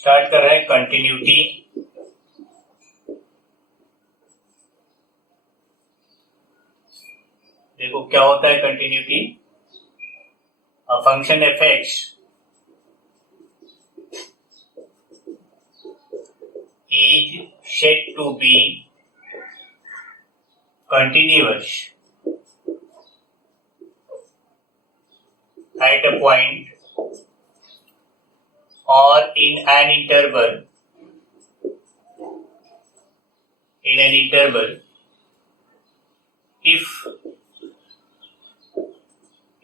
Start कर रहे हैं कंटिन्यूटी। देखो क्या होता है continuity. A function f x is said to be continuous at a point or in an interval if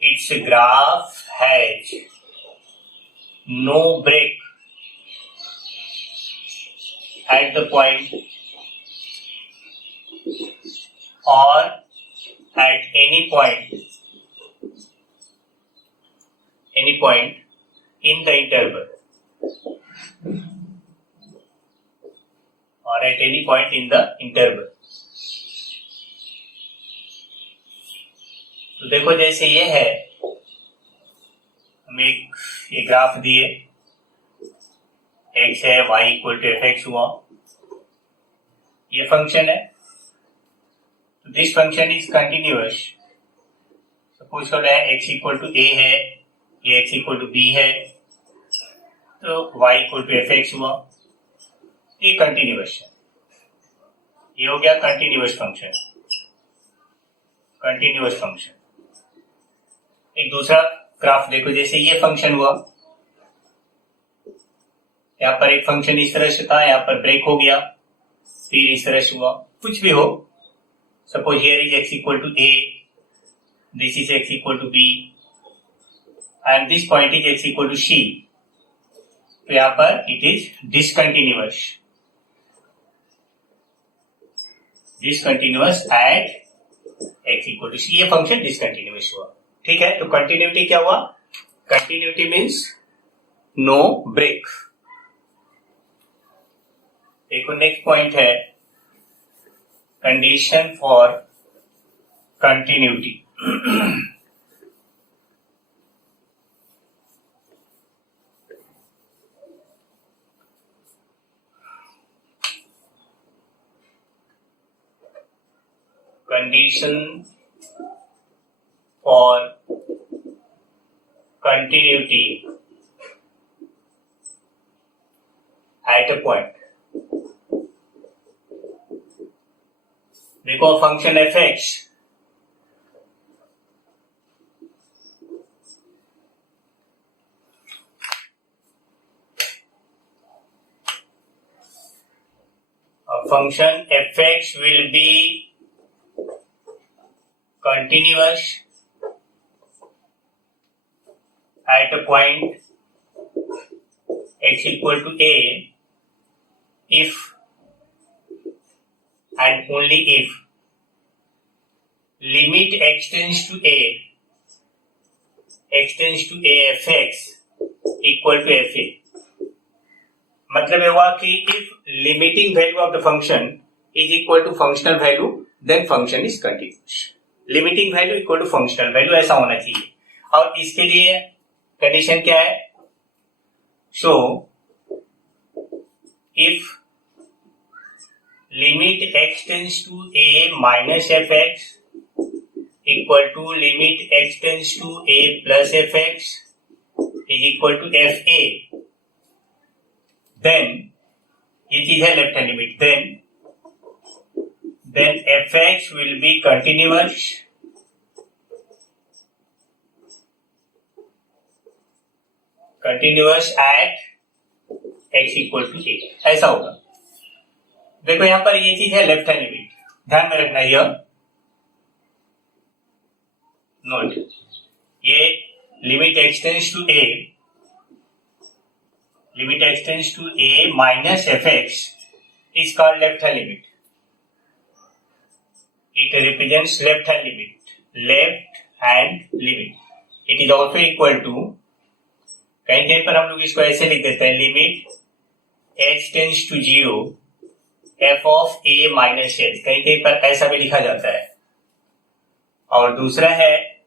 its graph has no break at the point or at any point in the interval or at any point in the interval। तो देखो जैसे ये है, हमें ये graph दिए, x है, y equal to f x हुआ, ये फंक्शन है। तो this function is continuous. Suppose कर रहे हैं x इक्वल टू a है, ये x इक्वल टू b है, तो y equal to f x हुआ, ये कंटिन्यूअस है। ये हो गया कंटिन्यूअस फंक्शन। एक दूसरा ग्राफ देखो, जैसे ये फंक्शन हुआ, यहाँ पर एक फंक्शन इस तरह से था, यहाँ पर ब्रेक हो गया, फिर इस तरह से हुआ, कुछ भी हो। Suppose here is x equal to a, this is x equal to b and this point is x equal to c। तो यहाँ पर it is discontinuous at x equal to c। ये फंक्शन डिसकंटिन्यूअस हुआ। ठीक है, तो continuity क्या हुआ? Continuity means no break. देखो नेक्स्ट पॉइंट है condition for continuity. Condition for continuity at a point। देखो function f x function fx will be continuous at a point x equal to a if and only if limit x tends to a fx equal to fa। मतलब ये हुआ कि if limiting value of the function is equal to functional value then function is continuous। limiting value equal to functional value ऐसा होना चाहिए। और इसके लिए कंडीशन क्या है? So if limit x tends to a minus f x equal to limit x tends to a plus f x is equal to f a, then ये चीज है left hand limit, then f x will be continuous at x equal to a। ऐसा होगा। देखो यहां पर ये चीज है लेफ्ट हैंड लिमिट, ध्यान में रखना। यह नोट, ये limit x tends to a minus f x is called left hand limit. It represents left hand limit. It is also equal to, कहीं पर हम लोग इसको ऐसे लिख देते हैं, limit x tends to 0 f of a minus x, कहीं पर ऐसा भी लिखा जाता है। और दूसरा है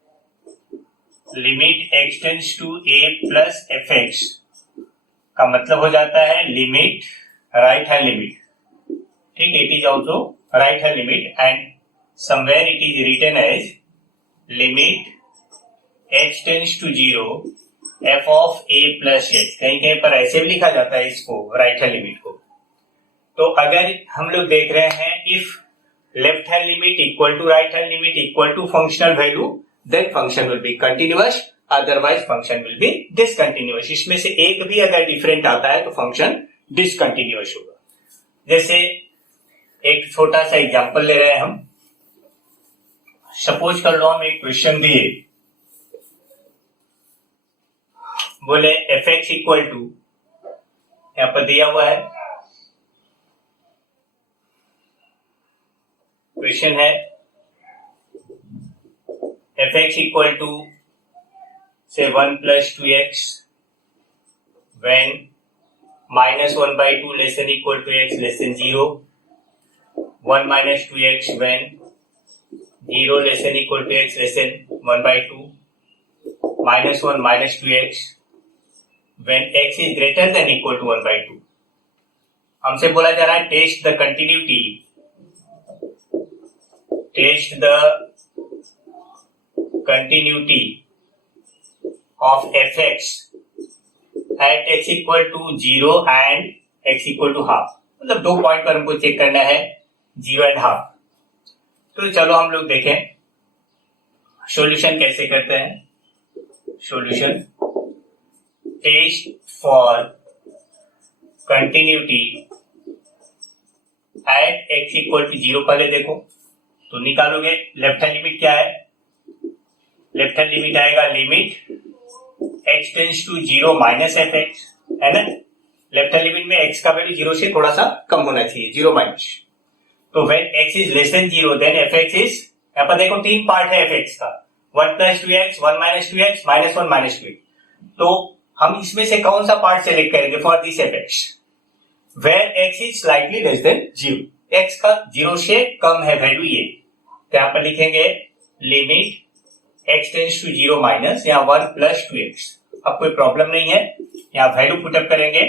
limit x tends to a plus f x का मतलब हो जाता है लिमिट राइट हैंड लिमिट, ठीक, it is also right hand limit and somewhere it is written as limit x tends to 0 f of a plus x, कहीं कहीं पर ऐसे भी लिखा जाता है इसको राइट हैंड लिमिट को। तो अगर हम लोग देख रहे हैं if left hand limit equal to right hand limit equal to functional value, then function will be continuous, otherwise function will be discontinuous. इसमें से एक भी अगर डिफरेंट आता है तो फंक्शन डिसकंटिन्यूअस होगा। जैसे एक छोटा सा एग्जांपल ले रहे हैं हम, सपोज कर लो हम एक क्वेश्चन दिए, बोले एफ एक्स इक्वल टू, यहां पर दिया हुआ है क्वेश्चन है एफ एक्स इक्वल टू से 1 plus 2x when -1/2 less than equal to x less than 0, 1 minus 2x when 0 less than equal to x less than 1/2, -1 minus 2x when x is greater than equal to 1/2। हमसे बोला जा रहा है test the continuity, test the continuity of fx at x equal to 0 and x equal to half, मतलब दो point पर हमको check करना है 0 एंड हाफ। तो चलो हम लोग देखें सॉल्यूशन कैसे करते हैं। Solution, test for continuity at x equal to 0, पहले देखो तो निकालोगे लेफ्ट हैंड लिमिट क्या है, लेफ्ट हैंड लिमिट आएगा limit x tends to 0 minus f x, है ना। लेफ्ट हैंड लिमिट में x का वैल्यू 0 से थोड़ा सा कम होना चाहिए, 0 माइनस। तो when x is less than 0 then f x is, यहाँ पर देखो तीन पार्ट है एफ एक्स का, 1 plus 2x, 1 minus 2x, -1 minus 2x। तो हम इसमें से कौन सा पार्ट सेलेक्ट करेंगे for this f x, where x is slightly less than 0, x का 0 से कम है वैल्यू ये, तो यहाँ पर लिखेंगे limit x tends to 0 minus, यहाँ 1 प्लस 2x। अब कोई प्रॉब्लम नहीं है, यहाँ वैल्यू पुटअप करेंगे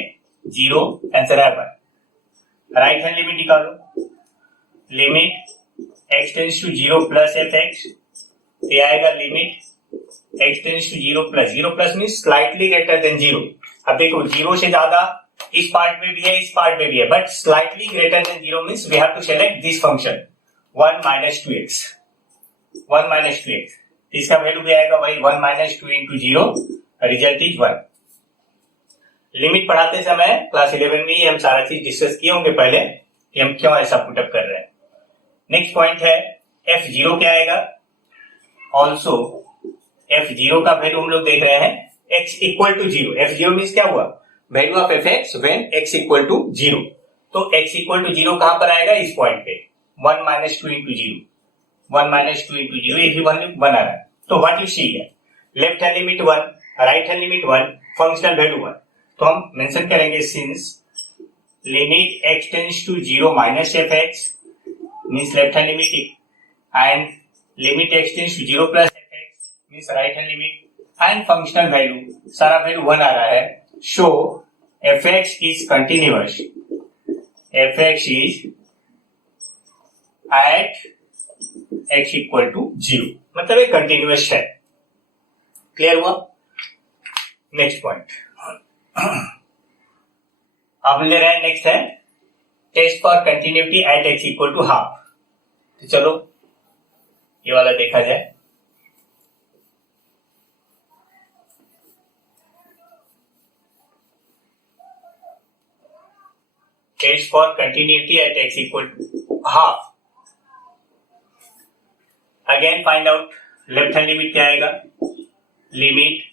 0, आंसर है 1। राइट हैंड लिमिट निकालो, limit x tends to 0 plus f x, ये आएगा limit x tends to 0 plus, 0 plus mean slightly greater than 0। अब देखो 0 से ज्यादा इस पार्ट में भी है इस पार्ट में भी है, but slightly greater than 0 means we have to select this function 1 minus 2x, 1 minus 2x, इसका वैल्यू भी आएगा वही 1 minus 2 into 0, result is 1। Limit पढ़ाते समय क्लास 11 में ही हम सारा चीज डिस्कस किए होंगे पहले कि हम क्यों ऐसा पुटअप कर रहे हैं। नेक्स्ट पॉइंट है f0 क्या आएगा, ऑल्सो f0 का वैल्यू हम लोग देख रहे हैं x equal to 0, f0 means क्या हुआ, value of fx when x equal to 0। तो x इक्वल टू 0 कहां पर आएगा, इस पॉइंट पे 1 माइनस 2 इंटू 0, 1 माइनस 2 इंटू 0, ये भी 1 आ रहा है। तो व्हाट यू सी है, left hand limit 1, right hand limit 1, functional value 1। तो हम मेंशन करेंगे since limit x tends to 0 minus f x means left hand limit, and limit x tends to 0 plus f x means right hand limit, and functional value सारा value 1 आ रहा है। So f x is continuous, f x is at x equal to 0, मतलब ये continuous है। Clear हुआ। Next point अब ले रहे हैं, नेक्स्ट है test for continuity at x equal to half. तो चलो ये वाला देखा जाए। Test for continuity at x equal to half, again find out left hand limit क्या आएगा, limit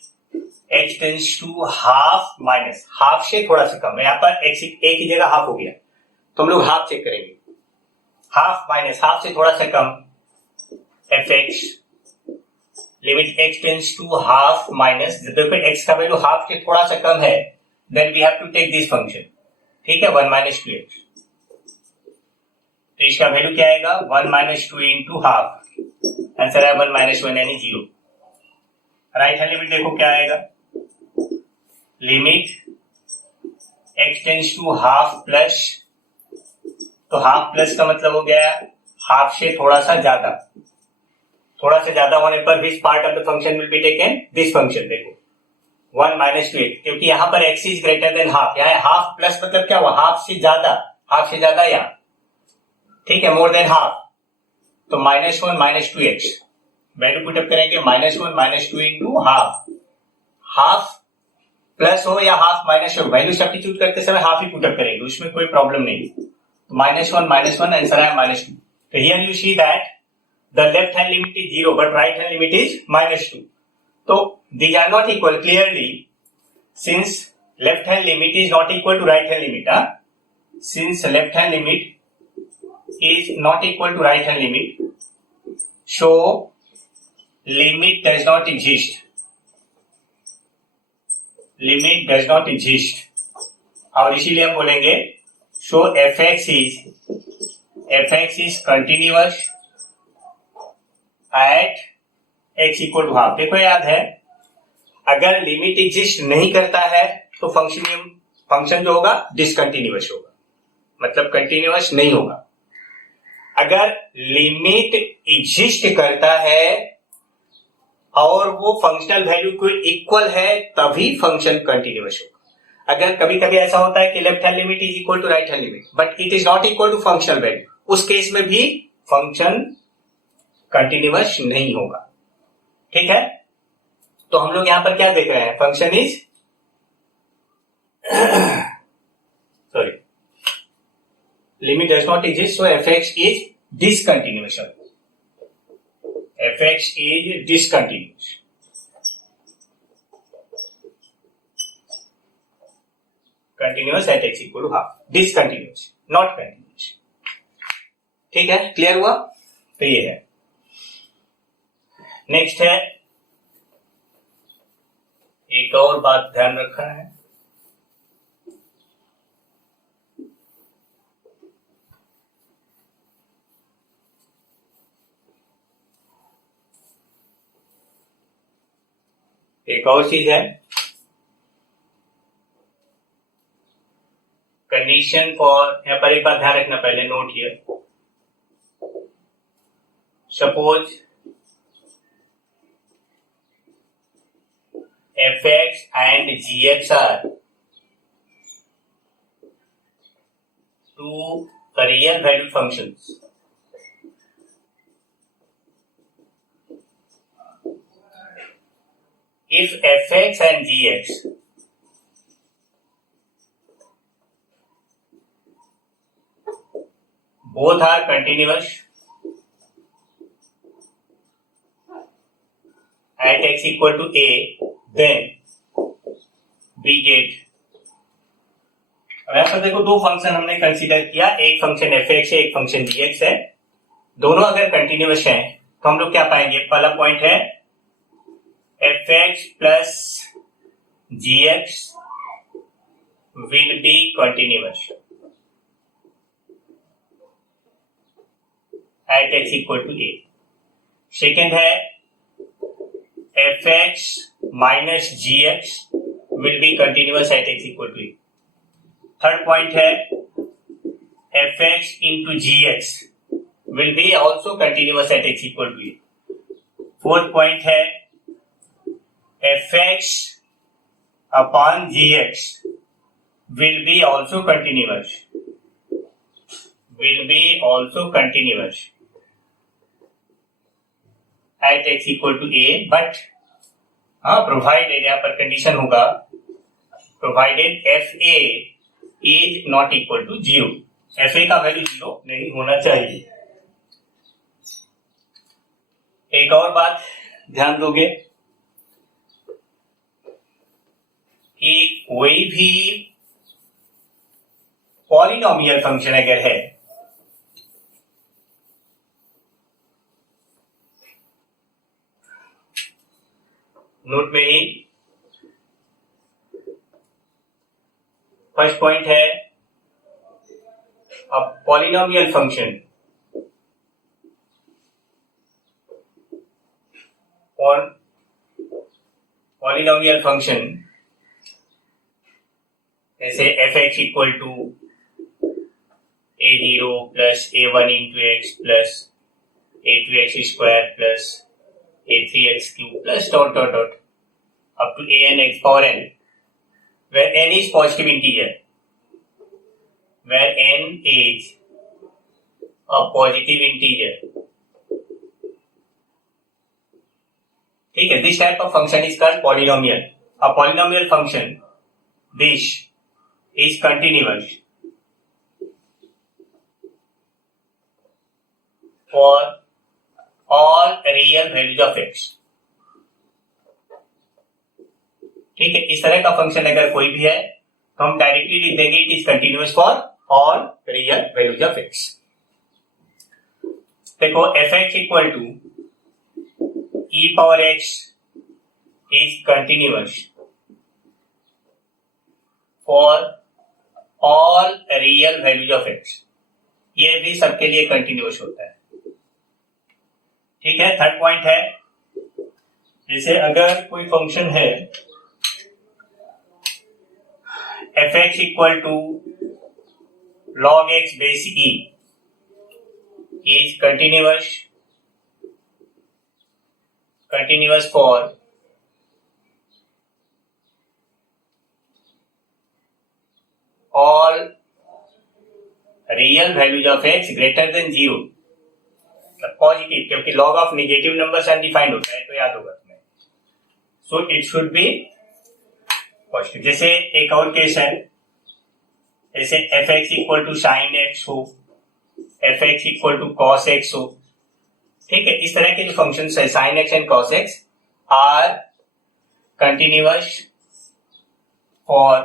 x tends to half minus, half से थोड़ा सा कम है, यहाँ पर x एक की जगह हाफ हो गया तो हम लोग हाफ चेक करेंगे, हाफ माइनस हाफ से थोड़ा सा कम f x, limit x tends to half minus, जब x का वैल्यू हाफ से थोड़ा सा कम है then we have to take this function, ठीक है, 1 माइनस 2x। तो इसका वैल्यू क्या आएगा, 1 माइनस 2 इंटू हाफ, आंसर है 1 माइनस 1 यानी 0। राइट हैंड लिमिट देखो क्या आएगा, limit x tends to half plus, तो हाफ प्लस का मतलब हो गया हाफ से थोड़ा सा ज्यादा, थोड़ा सा ज्यादा होने पर which part of the function will be taken, this function. देखो 1 माइनस 2x, क्योंकि यहाँ पर x is greater than half, यहाँ हाफ प्लस मतलब क्या हुआ, हाफ से ज्यादा यहाँ, ठीक है, मोर देन हाफ, तो -1 माइनस 2x, वैल्यू पुटअप करेंगे -1 minus 2 into half, half plus हो या हाफ माइनस हो, वैल्यू सब्स्टिट्यूट करते समय हाफ ही पुटअप करेंगे, उसमें कोई प्रॉब्लम नहीं। तो -1 आंसर है -2। तो here you see that the left hand limit is 0 but right hand limit is -2। तो these are not equal clearly, since left hand limit is not equal to right hand limit. Since left hand limit is not equal to right hand limit, so limit does not exist. Limit does not exist. और इसीलिए हम बोलेंगे so fx is continuous at x equal to half. देखो याद है, अगर limit exist नहीं करता है तो फंक्शन जो होगा डिसकंटिन्यूअस होगा, मतलब कंटिन्यूअस नहीं होगा। अगर लिमिट एग्जिस्ट करता है और वो फंक्शनल वैल्यू को इक्वल है तभी फंक्शन कंटिन्यूअस होगा। अगर कभी कभी ऐसा होता है कि left hand limit is equal to right hand limit but it is not equal to functional value, उस केस में भी फंक्शन कंटिन्यूअस नहीं होगा, ठीक है। तो हम लोग यहां पर क्या देख रहे हैं, function is sorry limit does not exist, so fx is discontinuous, fx is discontinuous. Continuous at x equal to half, discontinuous not continuous, ठीक है, क्लियर हुआ। तो ये है। नेक्स्ट है, एक और बात ध्यान रखना है, एक और चीज है, कंडीशन फॉर, यहां पर एक बात ध्यान रखना, पहले note here, suppose fx and gx are two real valued functions. If fx and gx both are continuous at x equal to a, then we get, यहां पर देखो दो फंक्शन हमने कंसीडर किया, एक फंक्शन fx है, एक फंक्शन gx है, दोनों अगर कंटिन्यूअस हैं तो हम लोग क्या पाएंगे, पहला पॉइंट है fx plus gx will be continuous at x equal to a। Second है fx minus gx will be continuous at x equal to a। Third point है fx into gx will be also continuous at x equal to a। Fourth point है fx upon gx will be also continuous at x equal to a, but provided, यहाँ पर condition होगा, provided fa is not equal to 0, fa का value 0 नहीं होना चाहिए। एक और बात ध्यान दोगे कि कोई भी पॉलिनोमियल फंक्शन अगर है नोट में ही फर्स्ट पॉइंट है अ पॉलिनोमियल फंक्शन जैसे f x equal to a0 plus a1 into x plus a2x square plus a3x cube plus dot dot dot up to an x power n, where n is positive integer, where n is a positive integer. ठीक है, this type of function is called polynomial. A polynomial function, this is continuous for all real values of x. ठीक है, इस तरह का function अगर कोई भी है तो हम डायरेक्टली लिख देंगे it is continuous for all real values of एक्स. देखो f x equal to e power x is continuous for all real values of x. ये भी सबके लिए कंटिन्यूअस होता है. ठीक है, थर्ड पॉइंट है, जैसे अगर कोई फंक्शन है f x equal to log x base e is continuous for all real values of x greater than 0. Positive, क्योंकि log of negative number undefined होता है, तो याद होगा तुम्हें. So it should be positive. जैसे एक और केस है, जैसे f x equal to sine x हो, f x equal to cos x हो. ठीक है, इस तरह के जो फंक्शंस है sine x and cos x are continuous for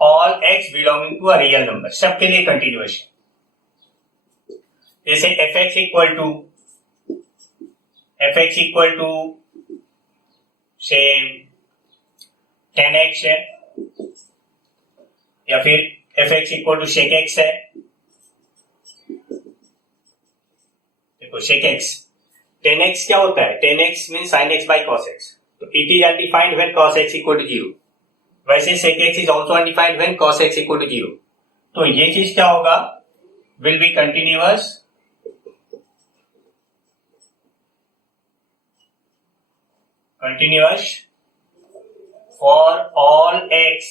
all x belonging to a real number. सबके लिए कंटिन्यूअस. जैसे एफ एक्स इक्वल टू से 10x है, या फिर f x equal to sec x है. देखो सेक एक्स 10x क्या होता है, 10x mean sine x by cos x. तो it is undefined when cos x equal to 0. वैसे sec x is also undefined when cos x equal to 0. तो ये चीज क्या होगा, will be continuous for all x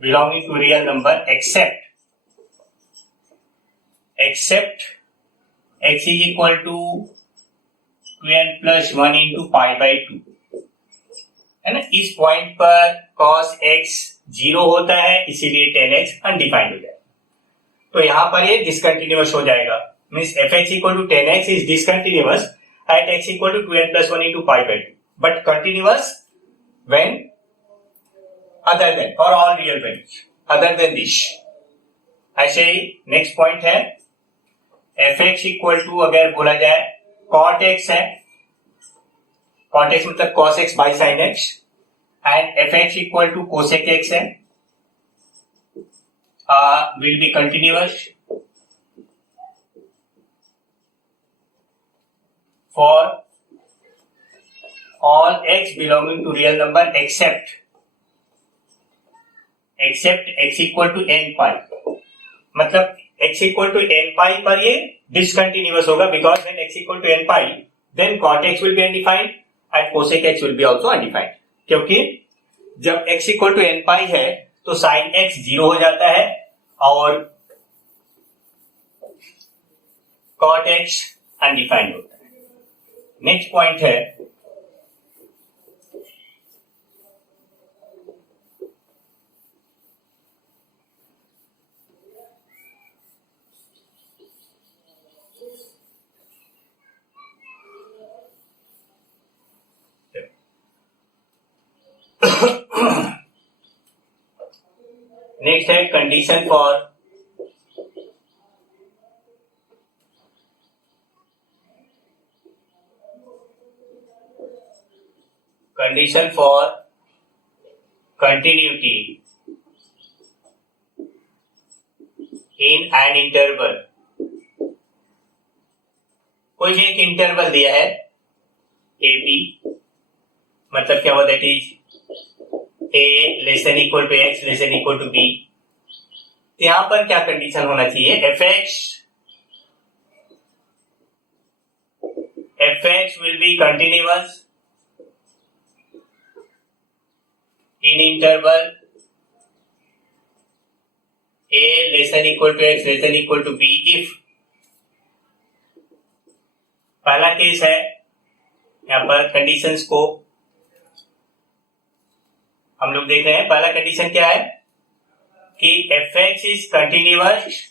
belonging to real number except x is equal to 2n plus 1 into pi by 2. है ना, इस point पर cos x 0 होता है, इसीलिए 10x अनडिफाइंड हो जाएगा. तो यहां पर ये डिसकंटिन्यूअस हो जाएगा. Means f x equal to 10x is discontinuous at x equal to 2n plus 1 into pi by 2, but continuous when other than for all real values other than this. ऐसे ही नेक्स्ट पॉइंट है, f x equal to अगर बोला जाए cot x है, cot x मतलब cos x by sine x, and f x equal to cosec x है, will be continuous for all x belonging to real number except x equal to n pi. मतलब x equal to n pi पर ये discontinuous होगा, because when x equal to n pi then cot x will be undefined and cosec x will be also undefined. क्योंकि जब x equal to n pi है तो sin x 0 हो जाता है और cot x undefined होता है. नेक्स्ट पॉइंट है, नेक्स्ट है condition for continuity in an interval. कोई एक इंटरवल दिया है ए बी, मतलब क्या हुआ, that is a less than equal to x less than equal to b, यहां पर क्या कंडीशन होना चाहिए, fx will be continuous in interval a less than equal to x less than equal to b if, पहला case है, यहां पर conditions को हम लोग देख रहे हैं। पहला कंडीशन क्या है कि fx is continuous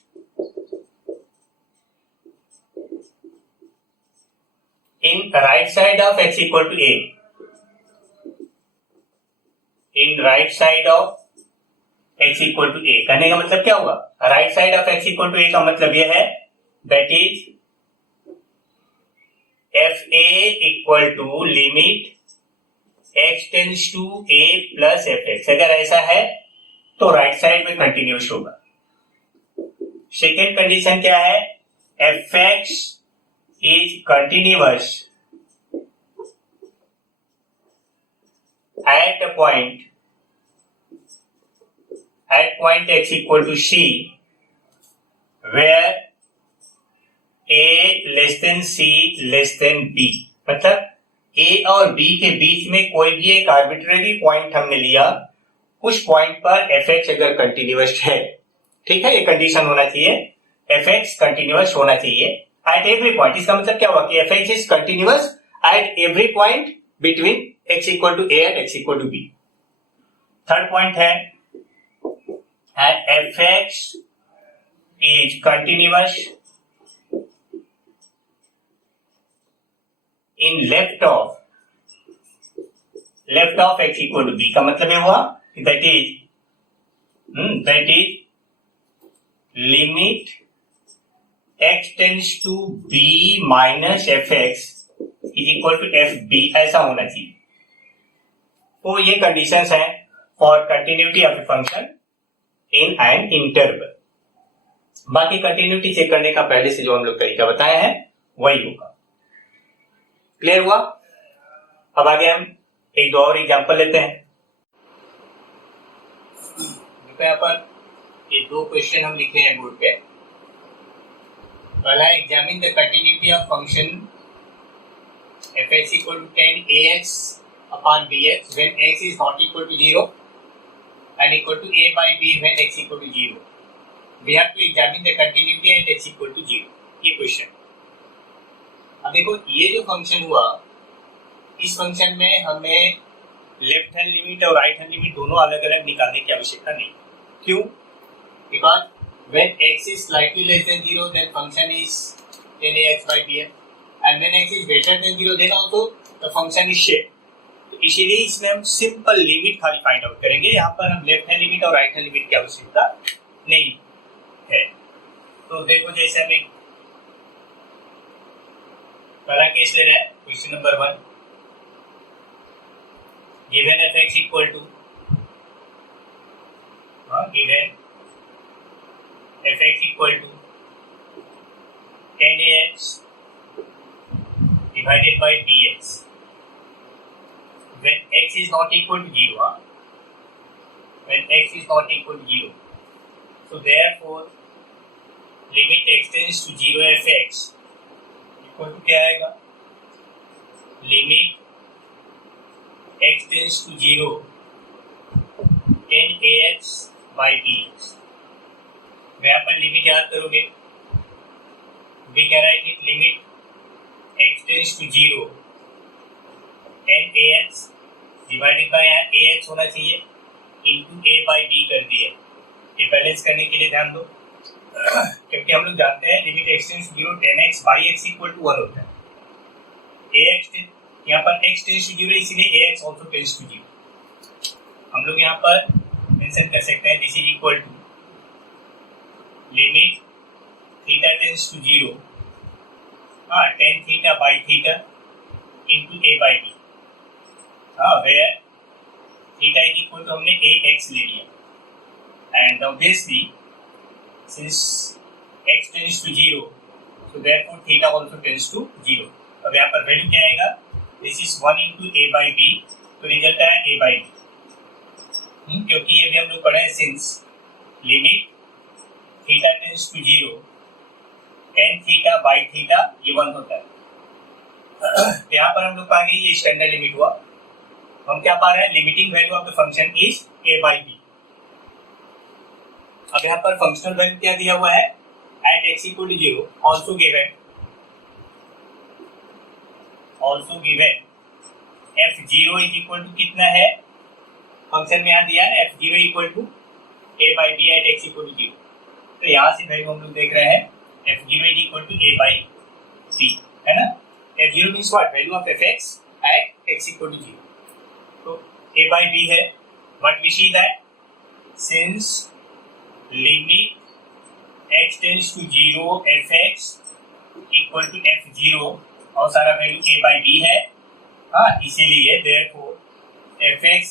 in right side of x equal to a, in right side of x equal to a। कहने का मतलब क्या हुआ, right side of x equal to a का मतलब यह है that is fa equal to limit x tends to a plus fx। अगर ऐसा है तो राइट साइड में कंटिन्यूस होगा। सेकेंड कंडीशन क्या है, fx is continuous at a point x equal to c where a less than c less than b। मतलब a और b के बीच में कोई भी एक आर्बिट्रेरी पॉइंट हमने लिया, उस पॉइंट पर fx अगर कंटिन्यूअस है, ठीक है, ये कंडीशन होना चाहिए, fx कंटिन्यूअस होना चाहिए एट एवरी पॉइंट। इसका मतलब क्या हुआ कि fx is continuous at every point between x equal to a and x equal to b। Third point है at fx is continuous in left of x equal to b। का मतलब ये हुआ that is limit x tends to b minus fx is equal to fb, ऐसा होना चाहिए। तो ये कंडीशंस हैं for continuity of a function in an interval. बाकी कंटिन्यूटी चेक करने का पहले से जो हम लोग तरीका बताए हैं वही होगा। क्लियर हुआ? अब आगे हम एक दो और एग्जांपल लेते हैं। देखो यहाँ पर ये दो क्वेश्चन हम लिखे हैं बोर्ड पे। पहला, examine the continuity of function fx equal to tan ax upon bx when x is not equal to 0 and equal to a by b when x equal to 0. We have to examine the continuity at x equal to 0. ये question. अब देखो ये जो function हुआ, इस function में हमें left hand limit और राइट हैंड लिमिट दोनों अलग अलग निकालने की आवश्यकता नहीं। क्यों? Because when x is slightly less than 0 then function is tan ax by bm and when x is greater than 0 then also the function is shaped। तो इसीलिए इसमें हम सिंपल लिमिट खाली फाइंड आउट करेंगे। यहाँ पर हम लेफ्ट हैंड लिमिट और राइट हैंड लिमिट की आवश्यकता नहीं है। तो देखो जैसे हम एक पहला केस ले रहे हैं, question number 1, given fx equal to given fx equal to tan ax divided by bx when x is not equal to 0, when x is not equal to 0, so therefore limit x tends to 0 fx equal to क्या आएगा, limit x tends to 0 tan ax by bx। यहाँ पर limit याद करोगे, we can write it limit x tends to 0 tan ax divided by ax होना चाहिए into a by b कर दिया। ये बैलेंस करने के लिए ध्यान दो, क्योंकि हम लोग जानते हैं limit x tends to 0 tan x by x equal to 1 होता है। ax यहाँ पर x टेंड्स टू 0 इसलिए ax आल्सो टेंड्स टू 0। हम लोग यहाँ पर मेंशन कर सकते हैं this is equal to limit theta tends to 0 tan theta by theta into a by b, where theta is equal to हमने ax ले लिया and obviously since x tends to 0 so therefore theta also tends to 0। अब यहाँ पर value क्या आएगा, this is 1 into a by b, तो result आया a by b। क्योंकि ये भी हम लोग पढ़े हैं since limit theta tends to 0 tan theta by theta ये 1 होता है। यहाँ पर हम लोग पा गए ये स्टैंडर्ड लिमिट हुआ। हम क्या पा रहे हैं, limiting value of the function is a by b। अब यहाँ पर फंक्शनल वैल्यू क्या दिया हुआ है, eight x equal to 0 also given f0 is equal to कितना है, फंक्शन में यहाँ दिया है f0 equal to a by b at x equal to 0। तो यहाँ से वैल्यू हम लोग देख रहे हैं f0 is equal to a by b, है ना। f0 means what, value of fx at x equal to 0। तो a by b है, what we see that since limit x tends to 0 fx equal to f0 और सारा value a by b है, हाँ, इसीलिए therefore fx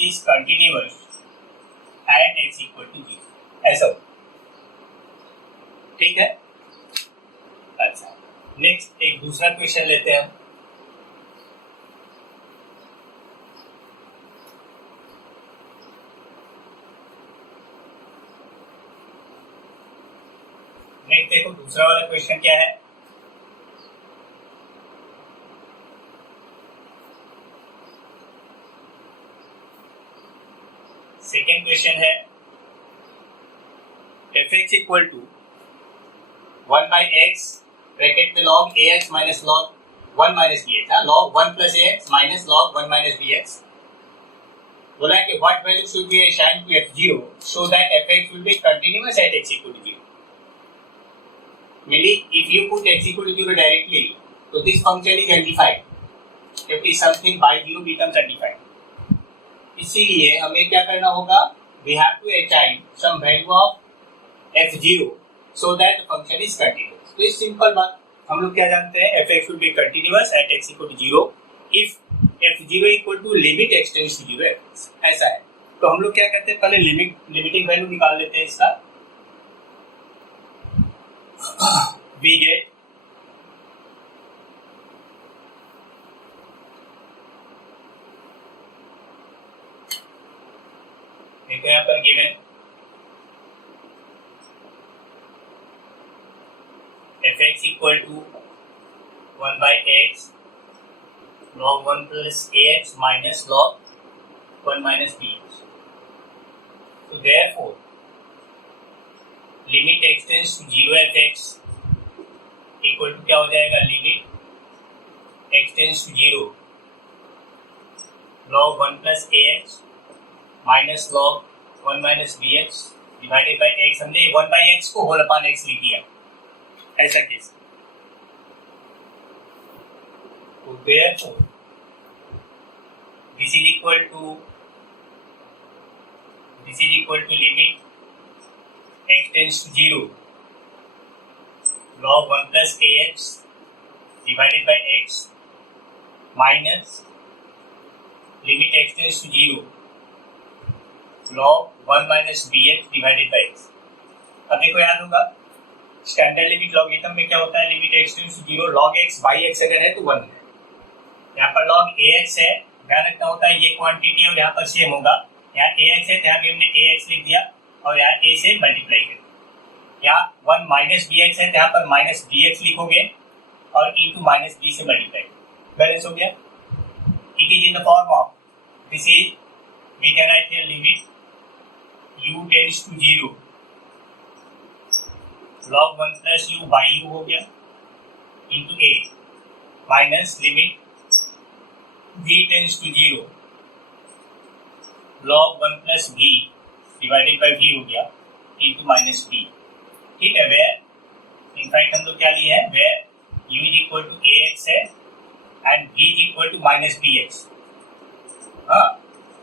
is continuous at x equal to 0, ऐसा हो, ठीक है। अच्छा, नेक्स्ट एक दूसरा क्वेश्चन लेते हैं हम। नेक्स्ट देखो दूसरा वाला क्वेश्चन क्या है। सेकेंड क्वेश्चन है fx equal to 1 by x bracket में log ax minus log 1 minus bx, log 1 plus ax minus log 1 minus bx। बोला है कि what value should be assigned to f0 so that fx will be continuous at x equal to 0। Meaning if you put x equal to 0 directly, so this function is undefined, क्योंकि something by 0 becomes undefined। इसीलिए हमें क्या करना होगा, we have to assign some value of f0 so that the function is continuous। तो इस simple बात हम लोग क्या जानते हैं, fx will be continuous at x equal to 0 if f0 equal to limit x tends to 0 fx, ऐसा है। तो हम लोग क्या करते हैं, पहले लिमिटिंग वैल्यू निकाल लेते हैं इसका। we get देखो यहाँ पर given fx equal to 1 by x log 1 plus ax minus log 1 minus bx। So therefore limit x tends to 0 fx equal to क्या हो जाएगा, limit x tends to 0 log 1 plus ax minus log 1 minus bx divided by x। हमने 1 by x को whole upon x लिख दिया, ऐसा case. तो therefore this is equal to limit x tends to 0 log 1 plus ax divided by x minus limit x tends to 0 log 1 minus bx divided by x। अब देखो याद होगा standard limit logarithm में क्या होता है, limit x tends to 0 log x by x अगर है तो 1 है। यहाँ पर log ax है, ध्यान रखना होता है ये क्वांटिटी और यहाँ पर सेम होगा। यहाँ ax है, यहाँ भी हमने ax लिख दिया और यहाँ a से मल्टीप्लाई कर दिया। यहाँ 1 माइनस bx है, यहाँ पर माइनस bx लिखोगे और इंटू माइनस b से मल्टीप्लाई, बैलेंस हो गया। It is in the form of this is, we can write here limit u tends to 0 log 1 plus u by u हो गया into a minus limit v tends to 0 log 1 plus v divided by v हो गया into minus b। ठीक है, where in fact हम लोग क्या लिए हैं, where u is equal to ax है and v is equal to minus bx, हाँ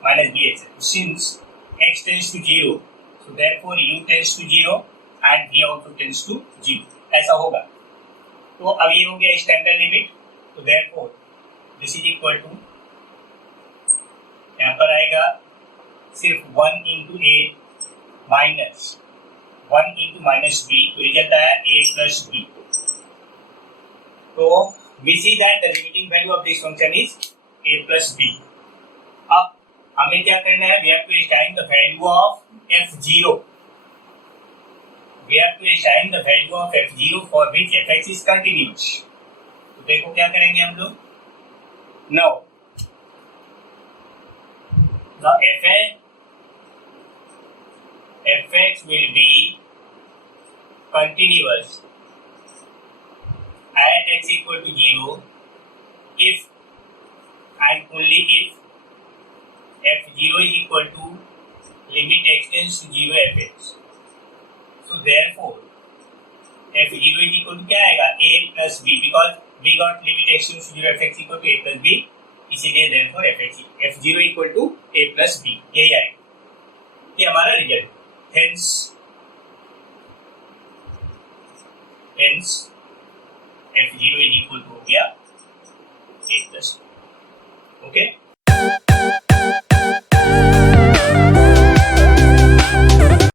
माइनस bx है। Since x tends to 0 so therefore u tends to 0 and v also tends to 0, ऐसा होगा। तो अब ये हो गया स्टैंडर्ड लिमिट। तो therefore this is equal to, यहाँ पर आएगा सिर्फ 1 into a minus 1 into minus b, तो रिजल्ट आया a plus b। तो we see that the limiting value of this function is a plus b। अब हमें क्या करना है, we have to assign the value of f0. We have to assign the value of f0 for which fx is continuous. तो देखो क्या करेंगे हम लोग. Now the fx will be continuous at x equal to 0 if and only if f0 is equal to limit x tends to 0 fx. So therefore f0 is equal to क्या आएगा, a plus b, because we got limit x tends to 0 fx equal to a plus b, इसीलिए therefore f0 equal to a plus b, यही आएगा. ये हमारा result. hence f0 is equal to हो गया a plus b. Okay